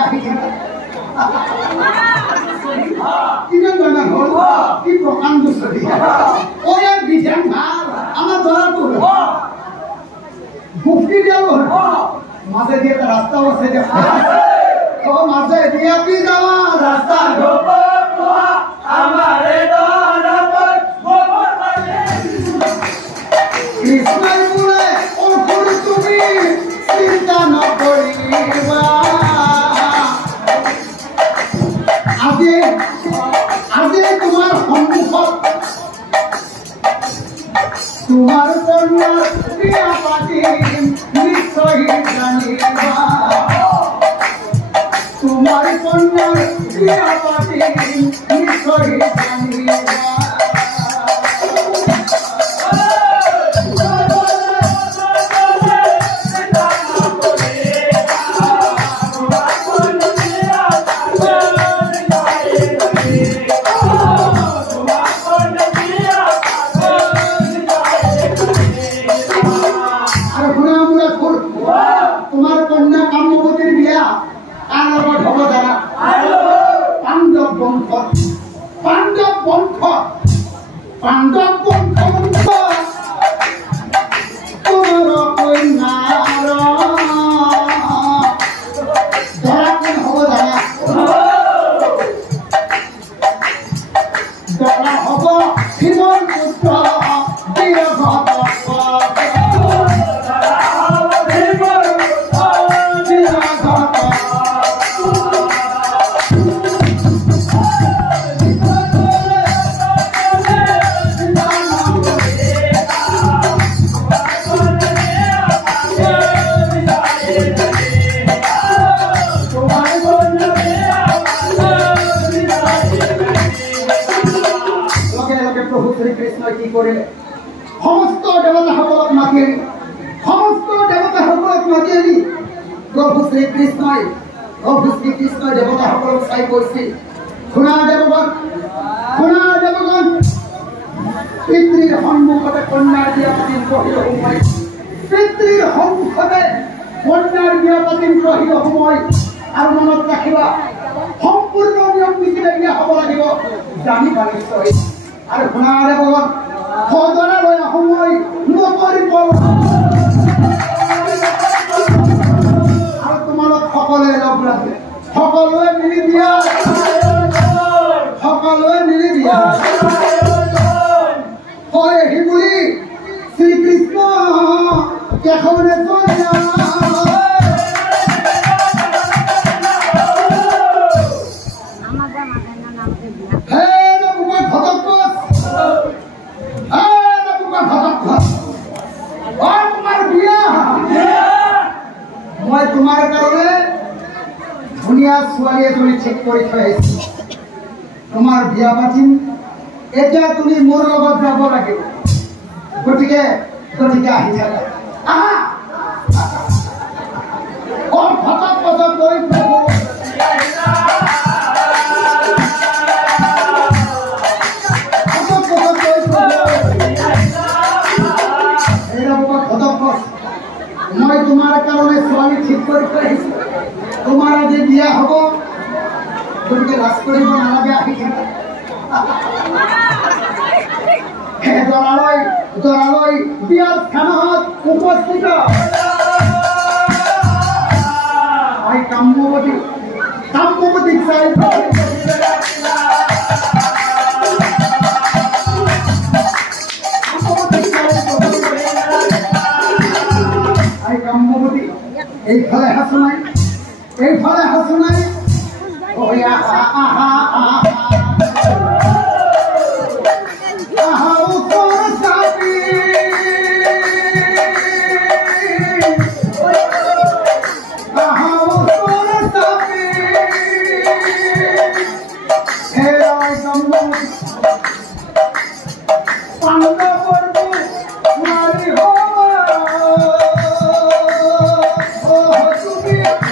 আহিছে কিমান জানা হ'ল কি প্ৰকাণ্ড ছবি ও ইয়াৰ বিধান ভাল আমাৰ দৰাটো মুক্তি দিয়া হ'ল মাজে দিয়ে এটা ৰাস্তাও আছে যে ও মাজে দিয়ে আপনি যাওয়া রাস্তা গোপন আমারে দরাবর গোপন মানে কৃষ্ণই বলে ও গুরু তুমি চিন্তা না করিবা আজি আজি তোমার সম্মুখত তোমার কন্যা বিয়া পাতিম নিশ্চয় জানিবা তোমার কন্যা বিয়া পাতিম নিশ্চয় জানিবা সমস্ত দেবতাসকলক মাতি আনি প্ৰভু শ্ৰীকৃষ্ণই দেৱতাসকলক চাই কৈছিল শুনা দেৱগণ পিতৃৰ সন্মুখতে কন্যাৰ বিয়া পাতিম কহিল সময় পিতৃৰ সন্মুখতে কন্যাৰ বিয়া পাতিম কহিল সময় আৰু মনত ৰাখিবা সম্পূৰ্ণ নিয়ম নীতিৰে বিয়া হ'ব লাগিব জানিবা নিশ্চয় আৰু শুনা দেৱগণ সদনালৈ সময় নকৰিব আৰু তোমালোক সকলোৱে লগ ৰাখে সকলোৱে মিলি দিয়া হয় হি বুলি শ্ৰীকৃষ্ণ কেশৰে মই তোমাৰ কাৰণে ধুনীয়া ছোৱালী এজনী ঠিক কৰি থৈ আহিছো তোমাৰ বিয়া পাতিম এতিয়া তুমি মোৰ লগত যাব লাগিব গতিকে আহি থাকা আহা ভকত লৈ মই তোমাৰ কাৰণে ছোৱালী ঠিক কৰি থৈ আহিছো তোমাৰ আজি বিয়া হ'ব গতিকে লাজ কৰিব নালাগে আহি থাকা দৰালৈ বিয়াৰ স্থানত উপস্থিত কাম্যৱতীক চাই কাম্যৱতী এইফালে হাসু নাই Thank you.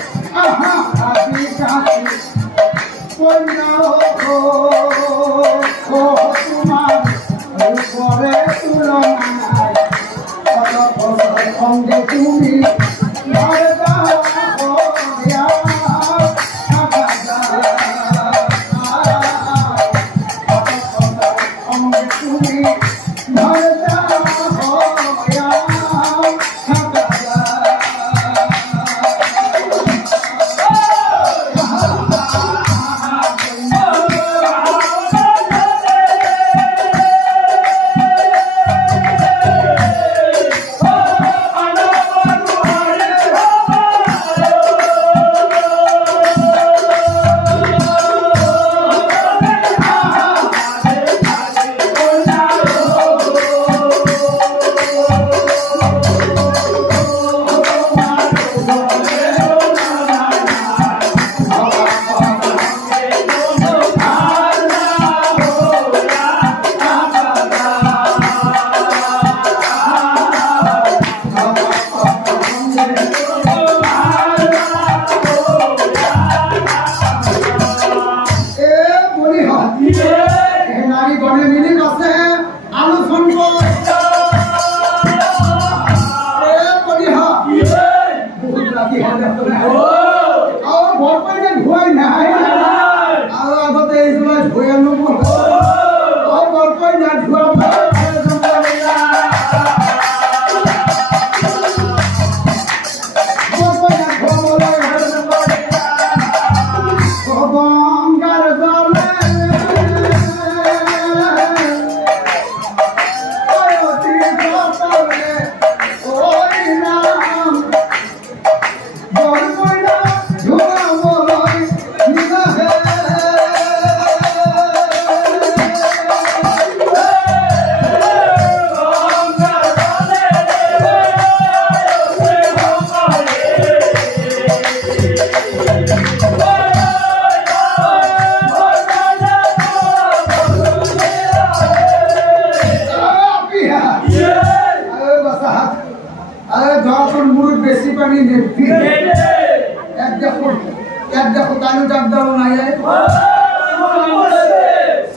এক দেখো তালু জাগ দাও না এ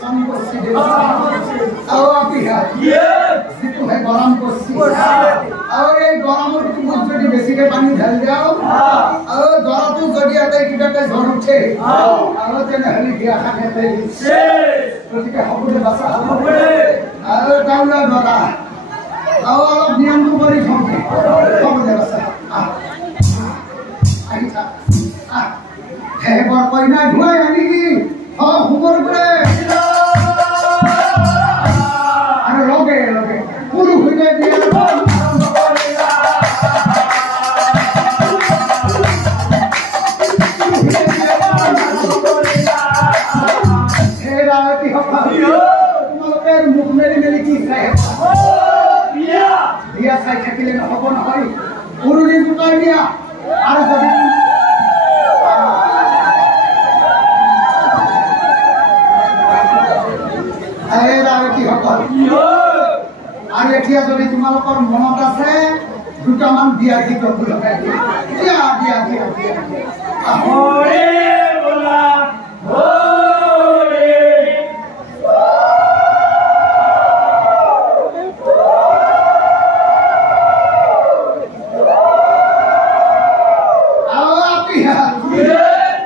আমি করছি আও আপি হ্যাঁ জিতু ভাই গরম করছি আও এই গরমের তুমি যদি বেশি করে পানি ঢাল দাও আও দরাতু যদি আতে কিটাতে ঝড় উঠে আও তেনে হলি দিয়া খাতে শেষ প্রতিকে হবুলে বাসা হবুলে আও টাউলা ডরা আও অলপ নিয়ম কৰি থকে হবুলে বাসা আইছা হে বৰ কইনা ধুৱাই আনি কি হুমৰ পৰে আৰু লগে লগে পুরু হইলে দিয়ে তোমালোকের মুখ মেলি মেলি কি চাই বিয়া চাই থাকিলে নহব নহয় পুরুলি জোকাই দিয়া আৰু যদি আৰ এতিয়া যদি তোমালোকৰ মনত আছে দুটামান বিয়া গীত লগাই দিয়া দিয়া দিয়া হৰে বলা হৰে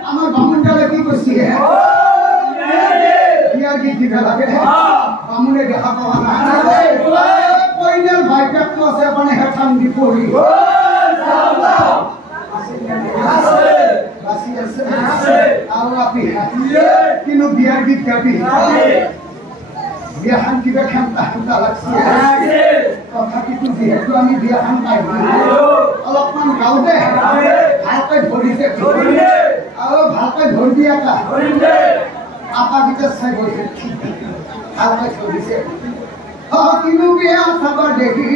আমার বামুনটালে কি করছি বিয়া গীত দিতে লাগে বামুনে দেখা পাওয়া না কইনার ভাইটা তো আছে মানে হেঠান দি পড়ি কিন্তু বিয়ার গীত গাবি বিয়াখান কিবা খান্তা লাগছে তথাপিতো যিহেতু আমি বিয়াখান পাই অলপমান গাওঁতে ভালকৈ ধৰিছে আৰু ভালকৈ ধৰি এটা আপাকেইটা চাই গৈছে ভালকৈ ধৰিছে কিন্তু বিয়া চাব দেখি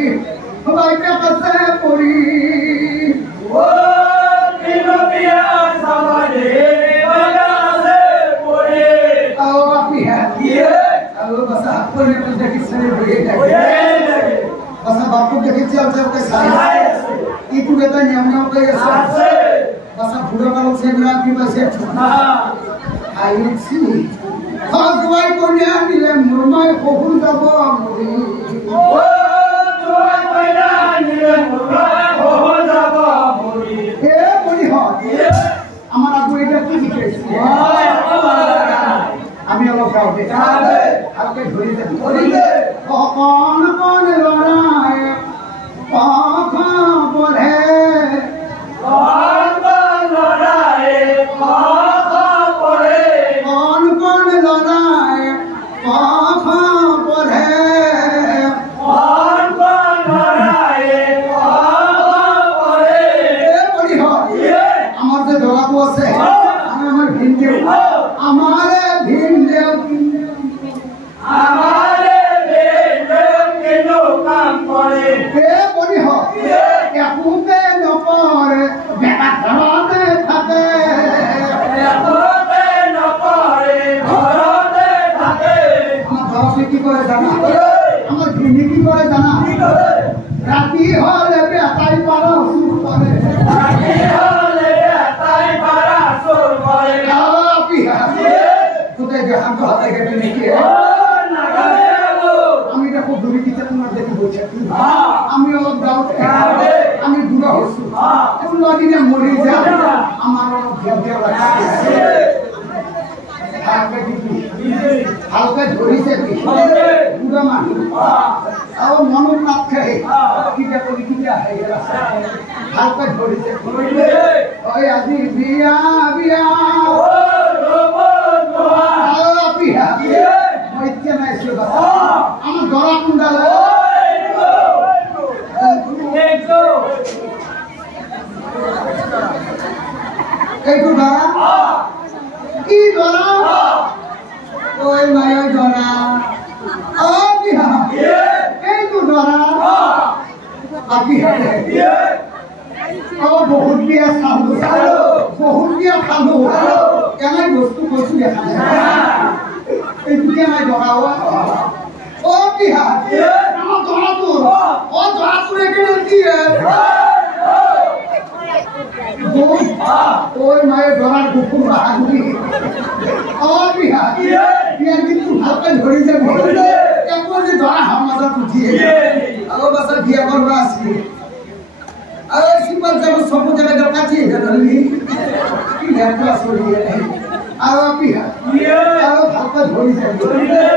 বাইকা আছে পৰি बापू देखी चल चल के सारे इतु बेटा नियम के আছে বাসা বুড়ো কালো সেগুলা কি বসে আইছি ভগবাই কোনে নিলে মুরমাই বহু যাব আমরি ও জয় কইরা নিলে মুরমাই বহু যাব আমরি এ বলি হ আমার আগু এটা কি শিখাইছে আমি অলপ গাও দে হালকে ধরি দে কোন কোন লড়াই পাখা বলে কোন কোন লড়াই পাখা বলে কোন কোন লড়াই পাখা বলে কোন কোন লড়াই পাখা বলে বলি হয় আমার যে দোয়াকু আছে আমি আমার ভিনকে আমারে ভিনলে আমারে ভিনলে কেনো কাম করে কে বলি হয় একুতে নপরে বেটা ঘরতে থাকে একুতে নপরে ঘরতে থাকে আমার দশে কি করে জানা আমার ভিনি কি করে জানা রাতি হলে বেটাই পারা সুর করে রাতি হলে বেটাই পারা সুর করে আপিয়া কোথায় যে হাত হাতে কেটে নাকি আমি দেখো দূরে কিছু তোমার দেখি বলছি আমি অলপ দাও আমি বুড়া হচ্ছি দিনে মরে যা আমার লাগছে হালকা ধরিছে বুড়া মানুষ আর মনের নাক খাই কিটা করি কিটা হালকা ধরিছে ওই আজি বিয়া বিয়া আমার দরা কুন্ডাল এইটু ধরা কি ধরা ওই মায়া ধরা ও বিহা এইটু ধরা আপি ও বহুত বিয়া খালো বহুত বিয়া খালো কেনাই বস্তু কৈছো দেখা এইটু কেনাই ধরা ও বিহা আমার ধরা তোর ও ধরা তোর এখানে কি ওই মায়ের ধরার কুকুর হাগুলি বিয়া বিয়া কিন্তু ভালকে ধরে যাবে একবার যে ধরা হামাজা উঠিয়ে বাসা বিয়া করবা আসবে সিম্পল যাবো সব জায়গায় কাছে ধরলি কি ল্যাপটপ সরিয়ে বিয়া ভালকে ধরে যাবে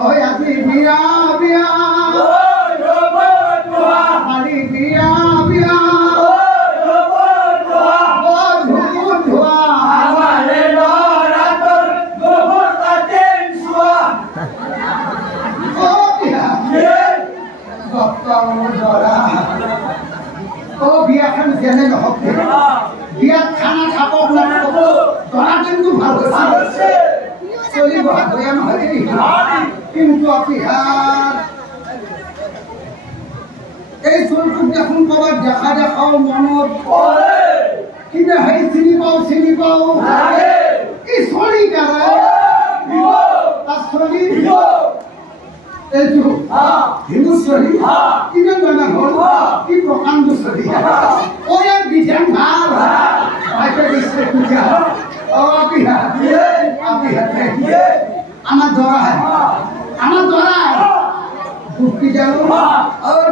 ওই আজি বিয়া বিয়া বিয়া বিয়া বিয়াখান যেনে নহওক বিয়াত খানা খাব ধৰা কিন্তু ভাল হৈছে চলিব বেয়া নহয় কিন্তু অপিহাৰ এই চলটোক দেখোন ক'ৰবাত দেখা দেখাও মনত কিবা সেই চিনি পাওঁ কি চলি কাৰা তাৰ চলি এইটো হিন্দুশ্বৰী কিমান জানা হ'ল কি প্ৰকাণ্ড চলি ইয়াৰ বিধান ভাল আমার দরা দুটি গেল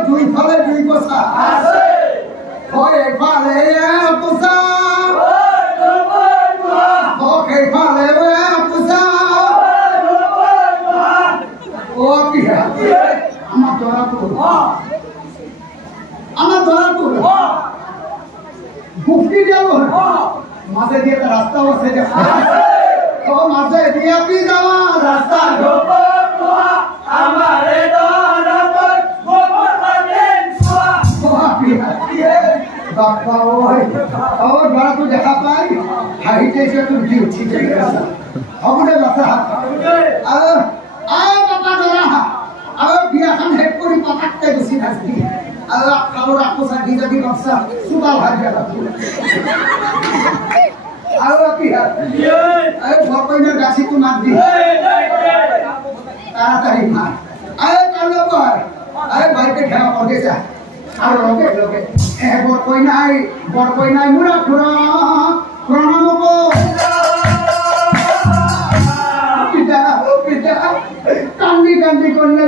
দুই ফলে দুই পয়সা ফালে পোষা ফালে পোষা আমার ধরা গুপ্তি গেল মাঝে দিয়ে রাস্তা আছে মাঝে দিয়ে আপনি যাওয়া রাস্তা দেখা পাই হাইটে তোর ডিউটি হবনে বাছা বাপা ধরা বিয়াখান হেড কৰি পথাকতে গুচি থাকি কালোর আকোচা দি যদি বাচ্চা চুপাল ভাই গেল ভরকইনার গাছিটো মাত দি তাড়াতাড়ি মার বাইকে খেলা করে যা আর লগে লগে বরকইনাই মুরা খুড়া প্রণাম কান্দি কান্দি করলে